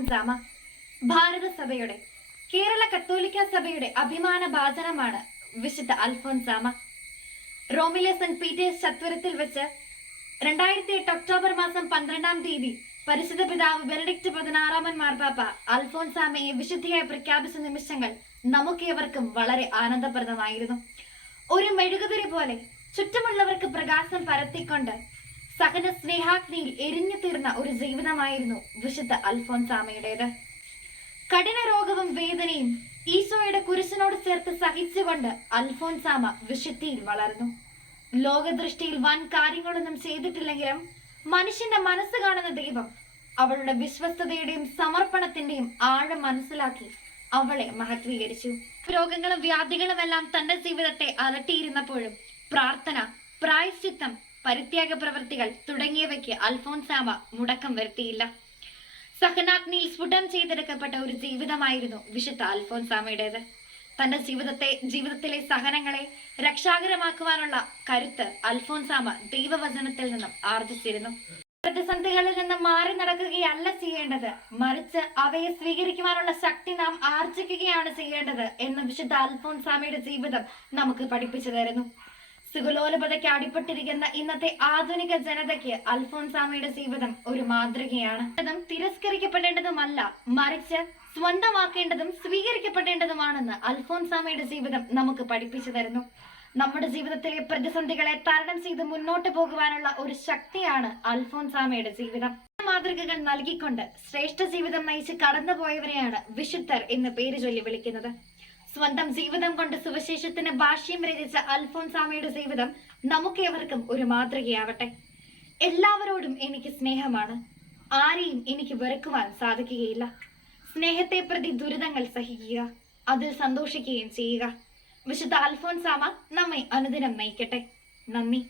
അൽഫോൻസാമ. ഭാരതസഭയുടെ, കേരള കത്തോലിക്ക സഭയുടെ അഭിമാന ഭാജനമാണ് വിശുദ്ധ അൽഫോൻസാമ. റോമിലെ സെന്റ് പീറ്റേഴ്സ് ചത്വരത്തിൽ വെച്ച് 2008 ഒക്ടോബർ മാസം 12-ാം തീയതി പരിശുദ്ധ പിതാവ് ബെനഡിക്ട് 16 മാർപ്പാപ്പ അൽഫോൻസാമയെ വിശുദ്ധിയായി പ്രഖ്യാപിച്ച നിമിഷങ്ങൾ നമുക്കേവർക്കും വളരെ ആനന്ദപ്രദമായിരുന്നു. ഒരു മെഴുകുതിരി പോലെ ചുറ്റുമുള്ളവർക്ക് പ്രകാശം പരത്തിക്കൊണ്ട് സഹന സ്നേഹാഗ്നിയിൽ എരിഞ്ഞു തീർന്ന ഒരു ജീവിതമായിരുന്നു വിശുദ്ധ അൽഫോൻസാമയുടേത്. കഠിന രോഗവും വേദനയും ഈശോയുടെ കുരിശിനോട് ചേർത്ത് സഹിച്ചുകൊണ്ട് അൽഫോൻസാമ വിശുദ്ധിയിൽ വളർന്നു. ലോകദൃഷ്ടിയിൽ വൻ കാര്യങ്ങളൊന്നും ചെയ്തിട്ടില്ലെങ്കിലും മനുഷ്യന്റെ മനസ്സ് കാണുന്ന ദൈവം അവളുടെ വിശ്വസ്തതയുടെയും സമർപ്പണത്തിന്റെയും ആഴം മനസ്സിലാക്കി അവളെ മഹത്വീകരിച്ചു. രോഗങ്ങളും വ്യാധികളും എല്ലാം തന്റെ ജീവിതത്തെ അലട്ടിയിരുന്നപ്പോഴും പ്രാർത്ഥന, പ്രായശ്ചിത്തം, പരിത്യാഗ പ്രവൃത്തികൾ തുടങ്ങിയവയ്ക്ക് അൽഫോൻസാമ മുടക്കം വരുത്തിയില്ല. സഹനാഗ്നിയിൽ സ്ഫുടം ചെയ്തെടുക്കപ്പെട്ട ഒരു ജീവിതമായിരുന്നു വിശുദ്ധ അൽഫോൻസാമയുടേത്. തന്റെ ജീവിതത്തിലെ സഹനങ്ങളെ രക്ഷാകരമാക്കുവാനുള്ള കരുത്ത് അൽഫോൻസാമ ദൈവവചനത്തിൽ നിന്നും ആർജിച്ചിരുന്നു. പ്രതിസന്ധികളിൽ നിന്ന് മാറി നടക്കുകയല്ല ചെയ്യേണ്ടത്, മറിച്ച് അവയെ സ്വീകരിക്കുവാനുള്ള ശക്തി നാം ആർജിക്കുകയാണ് ചെയ്യേണ്ടത് എന്ന് വിശുദ്ധ അൽഫോൻസാമയുടെ ജീവിതം നമുക്ക് പഠിപ്പിച്ചു തരുന്നു. സുഖലോലപതയ്ക്ക് അടിപ്പെട്ടിരിക്കുന്ന ഇന്നത്തെ ആധുനിക ജനതയ്ക്ക് അൽഫോൻസാമയുടെ ജീവിതം ഒരു മാതൃകയാണ്. തിരസ്കരിക്കപ്പെടേണ്ടതുമല്ല, മറിച്ച് സ്വന്തമാക്കേണ്ടതും സ്വീകരിക്കപ്പെടേണ്ടതുമാണെന്ന് അൽഫോൻസാമയുടെ ജീവിതം നമുക്ക് പഠിപ്പിച്ചു തരുന്നു. നമ്മുടെ ജീവിതത്തിലെ പ്രതിസന്ധികളെ തരണം ചെയ്ത് മുന്നോട്ട് പോകുവാനുള്ള ഒരു ശക്തിയാണ് അൽഫോൻസാമയുടെ ജീവിതം. മാതൃകകൾ നൽകിക്കൊണ്ട് ശ്രേഷ്ഠ ജീവിതം നയിച്ച് കടന്നുപോയവരെയാണ് വിശുദ്ധർ എന്ന് പേര് ചൊല്ലി വിളിക്കുന്നത്. സ്വന്തം ജീവിതം കൊണ്ട് സുവിശേഷത്തിന് ഭാഷ്യം രചിച്ച അൽഫോൻസാമയുടെ ജീവിതം നമുക്കേവർക്കും ഒരു മാതൃകയാവട്ടെ. എല്ലാവരോടും എനിക്ക് സ്നേഹമാണ്, ആരെയും എനിക്ക് വെറുക്കുവാൻ സാധിക്കുകയില്ല. സ്നേഹത്തെ പ്രതി ദുരിതങ്ങൾ സഹിക്കുക, അതിൽ സന്തോഷിക്കുകയും ചെയ്യുക. വിശുദ്ധ അൽഫോൻസാമ നമ്മെ അനുദിനം നയിക്കട്ടെ. നന്ദി.